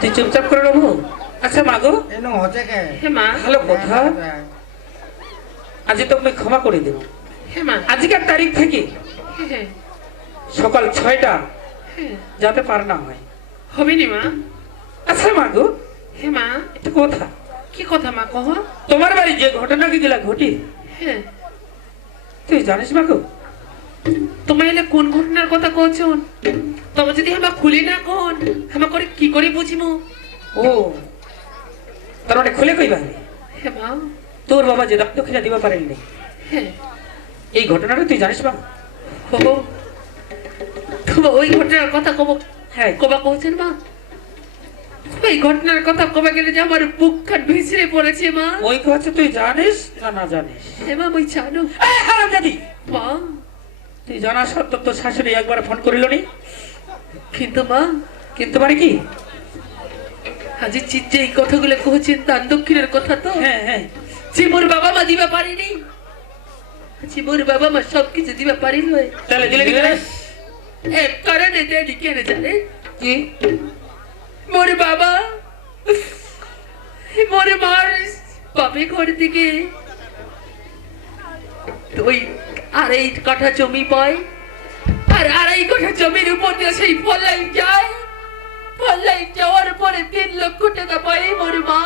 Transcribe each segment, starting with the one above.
তুই চুপচাপ করে নেব আচ্ছা মা গো। এনো হে মা। ভালো কথা। আজ তোকে ক্ষমা করে দেব। হে মা। আজকের তারিখ থেকে হে হে। সকাল ছয়টা যাতে পার না হয়। হবে নি মা? আচ্ছা মা গো। হে মা। একটা কথা। কি কথা মা? কহ। তোমার বাড়ি যে ঘটনা কি গেলা ঘটি। হে। তুই জানিস মা গো? তোমার এলে কোন ঘটনার কথা কছ তোমার যদি আমার খুলে না কোন আমার করে কি করে বুঝিমু? ও তার মানে খুলে কইবা? হে মা। তোর বাবা যে রক্ত খেলা দিবা পারেননি হে। এই ঘটনাটা তুই জানিস হব তোমার ওই ঘটনার কথা কব হ্যাঁ। কবা কহছেন মা? এই ঘটনার কথা কবে গেলে যে আমার বুক খান ভিসরে পড়েছে মা। ওই কথা তুই জানিস না না জানিস? হে মা ওই জানো। এই হারামজাদি! মা। তুই জানা সত্ত্বেও তোর শাশুড়ি একবার ফোন করিল নি কিন্তু মা কিন্তু মানে কি? আজি চিত এই কথাগুলো কহছেন দান দক্ষিণের কথা তো। হ্যাঁ হ্যাঁ। যে মোর বাবা মা দিবা পারিনি। মোর বাবা মা সব কিছু দিবা পারিল তাহলে দিলে করে? এক কারণে দেরি কেন জানে? কি? মোর বাবা মোর মার বাপে ঘর থেকে ওই আড়াই কাঠা জমি পায় আর আড়াই কাঠা জমির উপর দিয়ে সেই ফলাই যায় ফলাই যাওয়ার পরে তিন লক্ষ টাকা পায় মোর মা।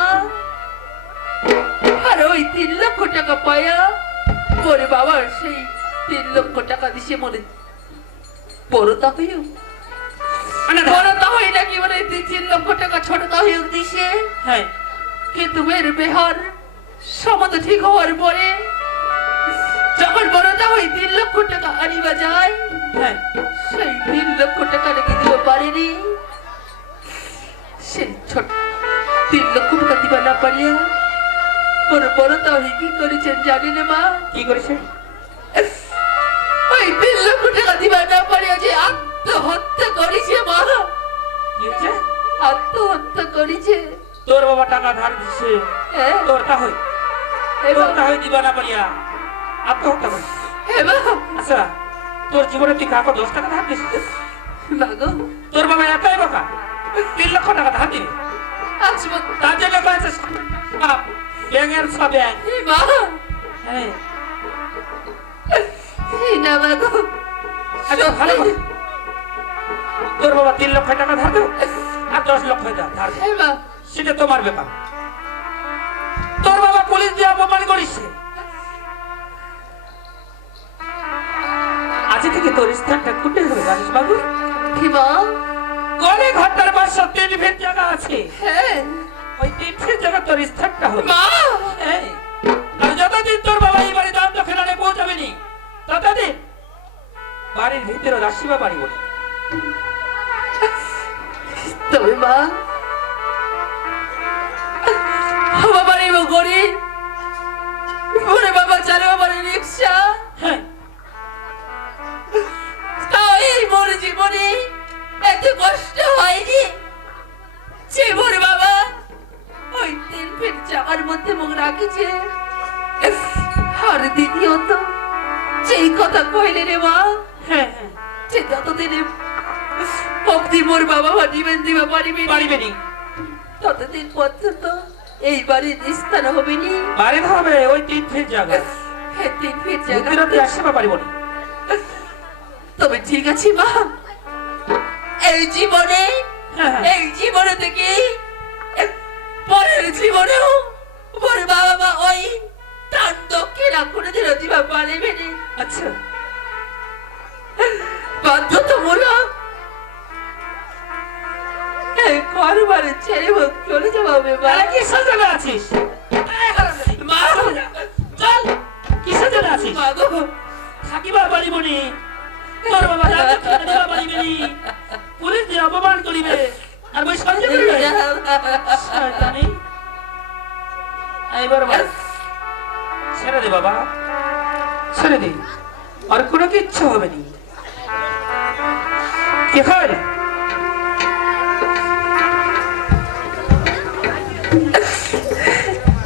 আর ওই তিন লক্ষ টাকা পায়া মোর বাবার সেই তিন লক্ষ টাকা দিছে মনে বড়তা হইও। বড়তা নাকি দুই তিন লক্ষ টাকা ছোটতা হইও দিছে। হ্যাঁ। কিন্তু মেয়ের বেহার ঠিক হওয়ার পরে যখন বড়টা হই তিন লক্ষ টাকা আনিবা যায় হ্যাঁ। সেই তিন লক্ষ টাকা নাকি দিতে পারেনি। সেই ছোট তিন লক্ষ টাকা দিবা না পারিয়া বড় কি করেছেন জানি না মা? কি ওই তিন লক্ষ টাকা দিবা না পারিয়া যে আত্মহত্যা করেছে মা। কি হচ্ছে আত্মহত্যা করেছে। তোর বাবা টাকা ধার দিছে। হ্যাঁ। তোর তা হই। এবার তোর তা হই দিবা না পারিয়া। আত্মহত্যা করে আচ্ছা তোর জীবনে তুই কাকো দশ টাকা ধার দিস? তোর বাবা এতই বোকা। তিন লক্ষ টাকা ধার দিবে আজ তার জন্য কয়েছে ব্যাঙের সব হ্যাঁ। আচ্ছা। তোর বাবা তিন লক্ষ টাকা ধার দেবে আর দশ লক্ষ টাকা ধার সেটা তোমার ব্যাপার। তোর বাবা পুলিশ দিয়ে অপমান করিস। থেকে তোর স্থানটা হবে জানিস বাবু। কি মা গলে ঘরটার পাশে তিন ফিট জায়গা আছে। হ্যাঁ। ওই তিন ফিট জায়গা তোর স্থানটা হবে। মা! হ্যাঁ। যতদিন তোর বাবা এই বাড়ি দাম দক্ষিণানে পৌঁছাবে নি ততদিন বাড়ির ভিতরে রাশিবা বাড়ি বলে। তবে মা গরিব। বাবা চালে আমার রিক্সা। এত কষ্ট হয়নি? মোর বাবা ওই তিন ফিট জামার মধ্যে মুখ রাখেছে। আর দ্বিতীয়ত যেই কথা কইলে রে মা হ্যাঁ হ্যাঁ যতদিনে অব্দি মোর বাবা দিবা পারিবে না, বাড়িবে নি ততদিন পর্যন্ত এই বাড়ির স্থান হবে নি বাড়ি হবে ওই তিন ফিট জায়গা। হে তিন ফিট জায়গা। রাশিবা বাড়ি বলে তবে ঠিক আছে মা এই জীবনে হ্যাঁ। এই জীবনে থেকে পরের জীবনেও মোর বাবা মা ওই তার দক্ষিণা কোনোদিনও দিবা পারিবে আচ্ছা। বাধ্যতামূলক ঘরবারে ছেড়ে চলে যাব আমি কি সাজানো আছিস? মা চল কিসের জন্য আছিস? মা গো। থাকিবার পারিব নি। তোর বাবা রাজা থাকিবার পারিবে নি। পুলিশ দিয়ে অপমান করিবে। আর ওই সহ্য করিবে? শয়তানি। এইবার বল। ছেড়ে দে বাবা। ছেড়ে দে। আর কোনো কিচ্ছু হবে নি। কি হয়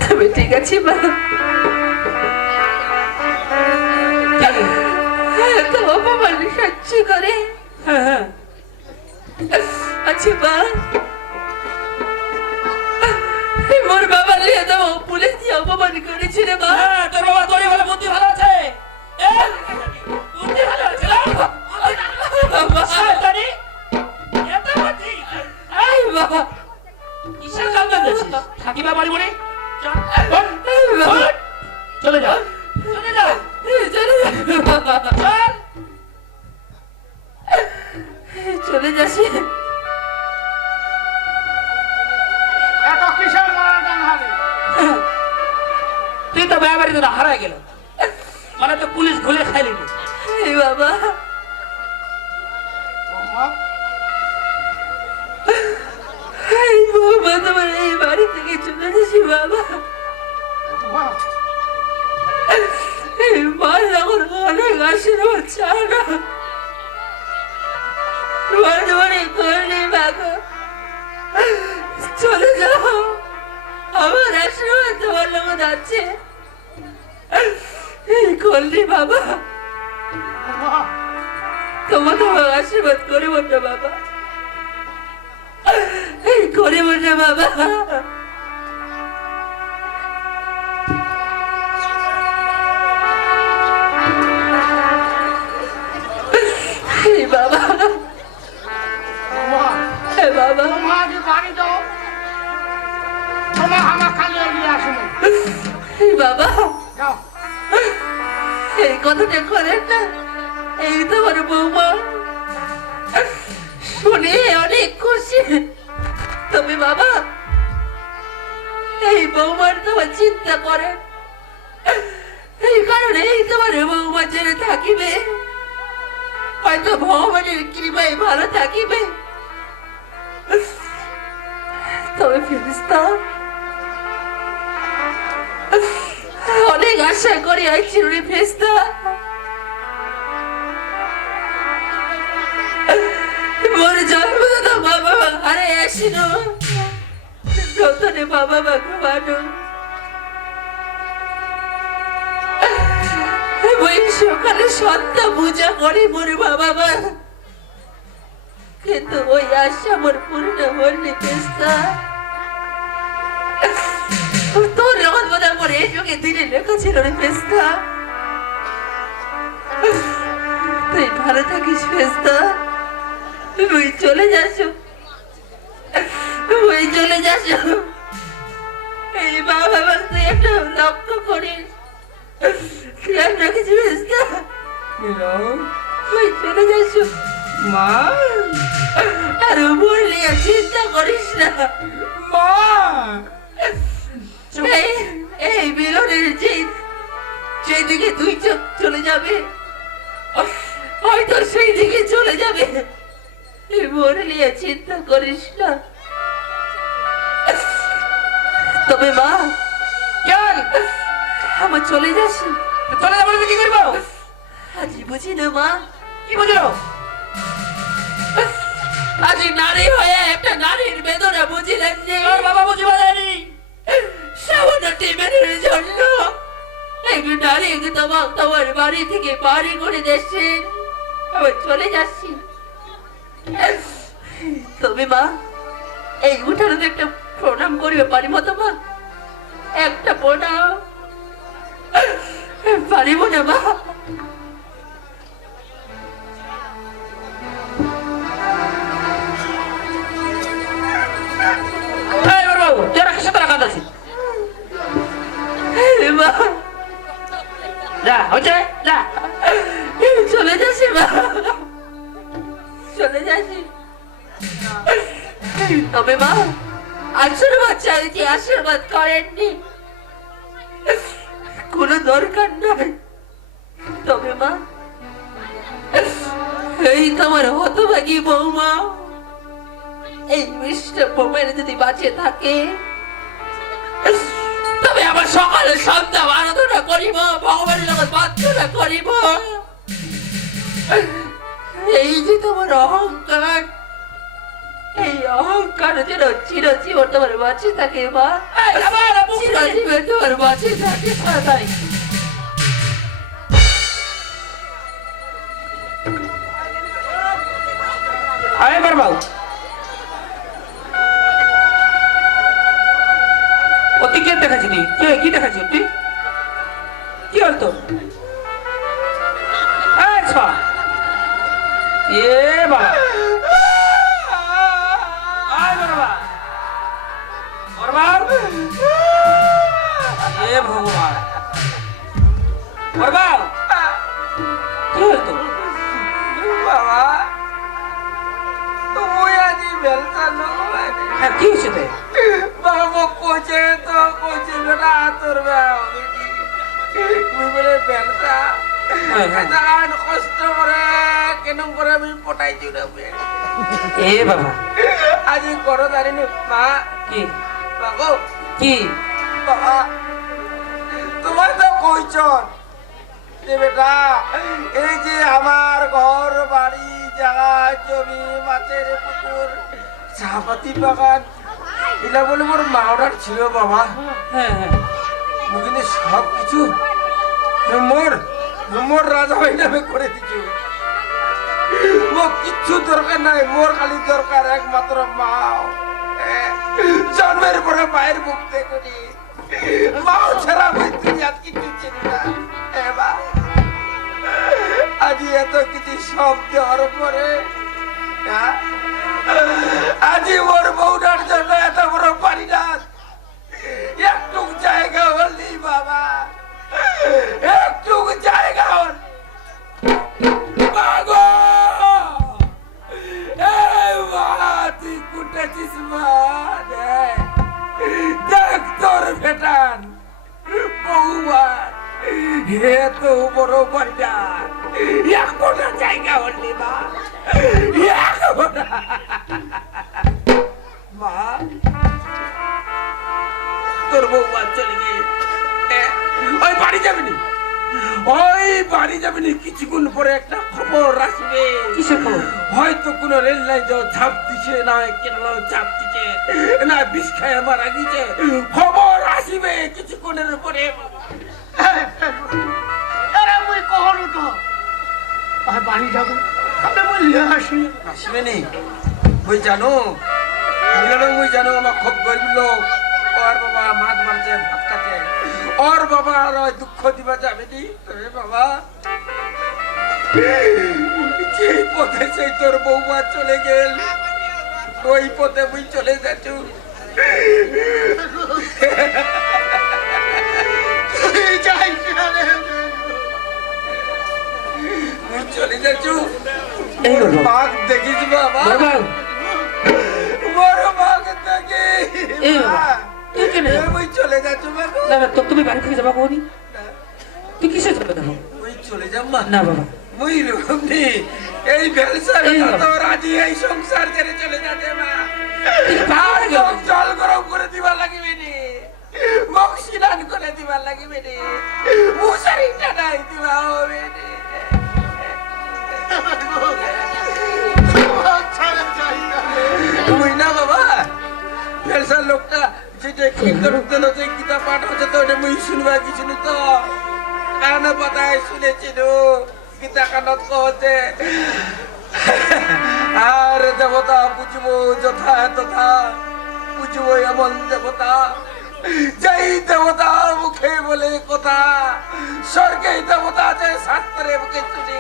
তবে ঠিক আছে মা। তো অপমান সহ্য করে। হ্যাঁ হ্যাঁ। গেছে মা মোর বাবা লিয়ে যাও পুলিশ দিয়ে অপমান করেছিল মা। হ্যাঁ, তোর বাবা তোর ভালো বুদ্ধি ভালো আছে। বাবা। মার যখন অনেক আশীর্বাদ চায় না তোমার করলি বাবা। চলে যাও। আমার আশীর্বাদ তোমার লোক আছে। করলি বাবা। তোমার তোমার আশীর্বাদ করিব না বাবা। করিব না বাবা। বাবা। এই কথাটা করেন না। এই তোমার বৌমা। শুনে অনেক খুশি। তবে বাবা এই বৌমার তোমার চিন্তা করেন এই কারণে এই তোমার বৌমা ছেড়ে থাকিবে। হয়তো ভগবানের কৃপায় ভালো থাকিবে। তবে ফিরিস্তা অনেক আশা করি আইছি রে ফেস্তা। মোর জন্মদাতা বাবা হারে আসিল নতুন বাবা ভগবান ওই সকালে সন্ধ্যা পূজা করি মোর বাবা মা। কিন্তু ওই আশা মোর পূর্ণ হলি ফেস্তা। দিনে লেখা ছিল রে ফেস্তা তুই ভালো থাকিস ফেস্তা তুই চলে যাস। তুই চলে যাস। এই বাবা তুই একটা লক্ষ্য করিস। খেয়াল রাখিস ফেস্তা তুই চলে যাস। মা? আর বললি চিন্তা করিস না। যেদিকে তুই চলে যাবে হয়তো সেই দিকে চলে যাবে। এই চিন্তা করিস না। তবে মা চল আমার চলে যাস। চলে যাব কি করব? আজ বুঝি না মা। কি বুঝলো? আজ নারী হয়ে একটা নারীর বেদনা বুঝিলেন যে ওর বাবা বুঝিবা যায়নি সামান্য টিমের জন্য নারী তোমার তোমার বাড়ি থেকে বাড়ি করে দেশে আবার চলে যাচ্ছি। তবে মা এই উঠানে তো একটা প্রণাম করিবে পারি মতো মা। একটা প্রণাম। পারিব না মা। তোরা কিসে তোরা কাঁদাছিস মা। যা হচ্ছে যা চলে মা চলে যাচ্ছি তবে মা আশীর্বাদ চাইছি আশীর্বাদ করেননি কোনো দরকার নয় তবে মা এই তোমার হতভাগী বৌমা এই মিষ্ট বোমের যদি বাঁচে থাকে তবে আমার সকালে সন্ধ্যা আরাধনা করিব ভগবানের লগত প্রার্থনা করিব। এই যে তোমার অহংকার এই অহংকার যেন চিরজীবন তোমার বাঁচে থাকে মা। চিরজীবন তোমার বাঁচে থাকে তাড়াতাড়ি আয় বড় কে দেখাচ্ছি তুই কি হল বাবা? আজি করো জানিনি মা। কি? বাবু। কি? বাবা তোমার তো কইছ যে বেটা এই যে আমার ঘর বাড়ি জায়গা জমি মাছের পুকুর চাপাতি বাগান এটা বলে মোর মাওরার ছিল বাবা। হ্যাঁ হ্যাঁ মু কিন্তু সব কিছু মোর মোর রাজা করে দিছো। মোর কিচ্ছু দরকার নাই মোর খালি দরকার একমাত্র এ, জন্মের পরে মায়ের মুখ দেখুনি মাও ছাড়া তুই আর কিছু চিনি না মা, আজি এত কিছু সব দেওয়ার পরে তোর বউমা চলে গিয়ে ওই বাড়ি যাবি নি? ওই বাড়ি যাবি নি কিছুক্ষণ পরে একটা খবর আসবে। কিসের খবর? হয়তো কোন রেল লাইন ঝাঁপ দিছে না কেন ঝাঁপ দিছে? না বিষ খায় মারা গিয়েছে খবর আসিবে কিছুক্ষণের পরে। আরে কখন উঠো আর বাড়ি যাব? মুই লিয়ে আসি। আসবে নি? ওই জানো। জানো আমার খুব গরিব লোক। ওর বাবা মাছ মারছে ভাত খাচ্ছে। ওর বাবা আর দুঃখ দিবা যাবে নি? তবে বাবা। যে পথে সেই তোর বৌমা চলে গেল ওই পথে মুই চলে যাচ্ছ। চলে যাচ্ছ। বাঘ দেখিস বাবা। বাঘ। বাবা, তুই কেন যাবি? চলে যাচ্ছ না না তুমি বাড়ি থেকে যাবা কোনি তুই কিসে চলে যাব? মুই চলে যাম না বাবা। মুই এই ব্যবসা তো রাজি এই সংসার ছেড়ে চলে যাবে মা। তুই আর পাগল সব গেলি। জল গরম করে দিবার লাগিবে নি। মুখ স্নান করে দিবার লাগিবে নি। মুসারি টানাই দিবা হবে মুই না। বাবা ব্যবসার লোকটা যেটা কীর্তন উত্তন হচ্ছে গীতা পাঠ হচ্ছে তো ওটা মুই শুনবা কি শুনি তো। কারণ পাতায় শুনেছি নো গীতা কানত কহতে। আর দেবতা বুঝব যথা তথা, বুঝব এমন দেবতা। যেই দেবতা মুখে বলে কথা, স্বর্গে দেবতা আছে, শাস্ত্রে মুখে শুনি।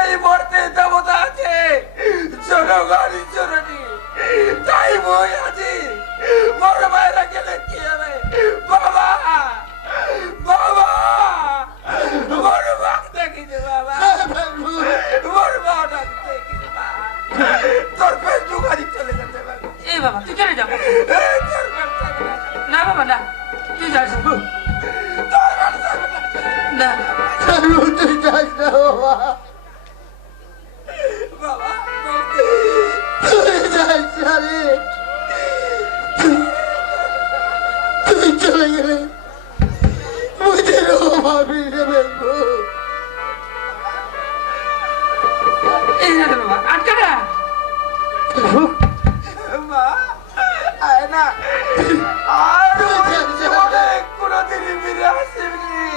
এই মর্তে দেবতা আছে জনগণ জননী। তাই বই আছি বড় ভাইরা গেলে কি হবে? বাবা বাবা বড় বাঘ দেখিছে বাবা। বড় দেখিছে বাবা। তোর পেট জুগারি চলে বাবা। এই বাবা তুই কেন যাব না। বাবা না। তুই যাস। না। তুই যাস না বাবা। চলে গেলে মুদের অভাবী আর কোনোদিনই ফিরে আসিনি।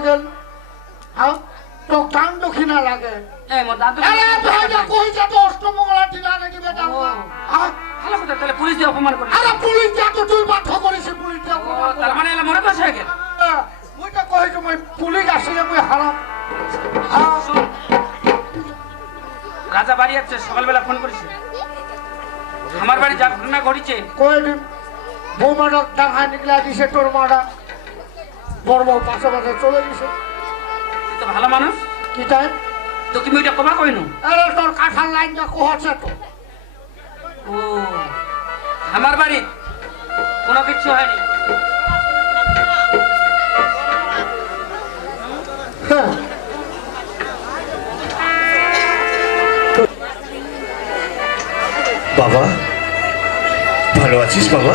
গেল হ্যাঁ? তো কান দক্ষিণা লাগে। হ্যাঁ? ভালো কথা তাহলে পুলিশ দিয়ে অপমান করে পুলিশ যা তো তুই বাধ্য করিস পুলিশ যা তার মানে মনে করছে মুইটা কইছো মই পুলিশ আসলে মই হারাম। হ্যাঁ। রাজা বাড়ি আছে সকালবেলা ফোন করেছে। আমার বাড়ি যা ঘটনা ঘটেছে। কই দিন বৌমাটার নিকলা দিছে তোর মাটা। বড় বউ পাশে পাশে চলে গেছে। তো ভালো মানুষ? কি তাই? তো কি ওইটা কমা কইনু? আরে তোর কাঁঠাল লাইন যা কোহছে তো। ও আমার বাড়ি কোনো কিছু হয়নি। হ্যাঁ। বাবা ভালো আছিস বাবা?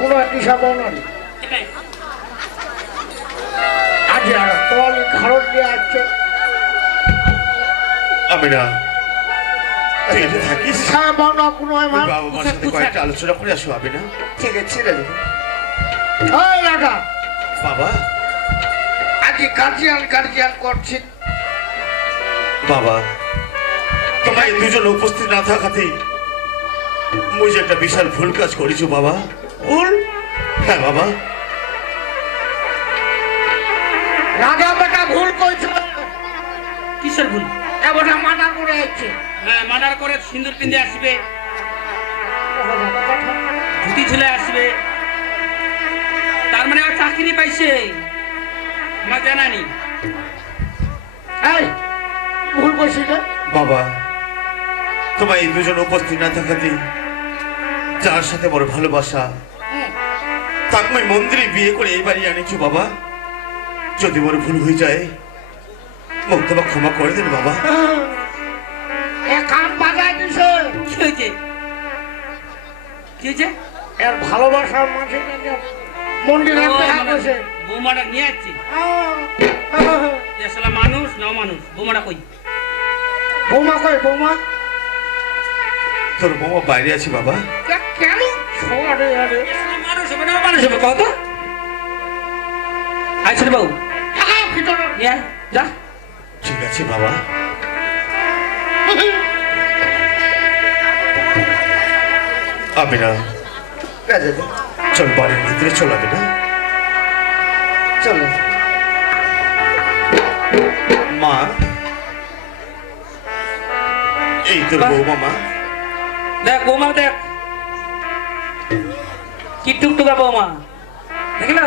কোনো দিশা পাও তোয়ালি ঘরত আমি না। থাকিস? দিশা পাও কোনো বাবা মার সাথে কয়েকটা আলোচনা করে আসো আমি না। ঠিক আছে রে ওই বাবা। আজ গার্জিয়ান গার্জিয়ান করছি। বাবা তোমার দুজন উপস্থিত না থাকাতেই মুই যে একটা বিশাল ভুল কাজ করেছ বাবা। ভুল? হ্যাঁ বাবা। বেটা ভুল কইছ কিসের ভুল? এবারে মানা করে আইছে হ্যাঁ মার্ডার করে সিন্দুর পিন্দে আসবে। ধুতি ঝুলে আসবে। তার মানে আর চাকরি পাইছে। আমার জানা নেই এই ভুল কইছি বাবা তোমার এই দুজন উপস্থিত না থাকাতেই যার সাথে বড় ভালোবাসা তাকে আমি মন্দিরে বিয়ে করে এই বাড়ি আনিছো বাবা? যদি বড় ভুল হয়ে যায় মুখ তোমার ক্ষমা করে দেন বাবা। এ কান বাজায় কি হয়েছে? কি হয়েছে? এর ভালোবাসার মাঝে মন্দিরে ও, দেখা বৌমাটা নিয়ে মানুষ না মানুষ বৌমাটা কই? বৌমা কই বৌমা? তোর বৌমা বাইরে আছে বাবা। কে- কেন? মানুষ হবে না মানুষ হবে কত আইসে বাবু। নিয়ে যা। ঠিক আছে বাবা। আমি না চল বাড়ির ভিতরে চলাবে না? চলো। মা এই তোর। বৌমা মা। দেখ বৌমা দেখ। কি টুকটুকা বৌমা। দেখল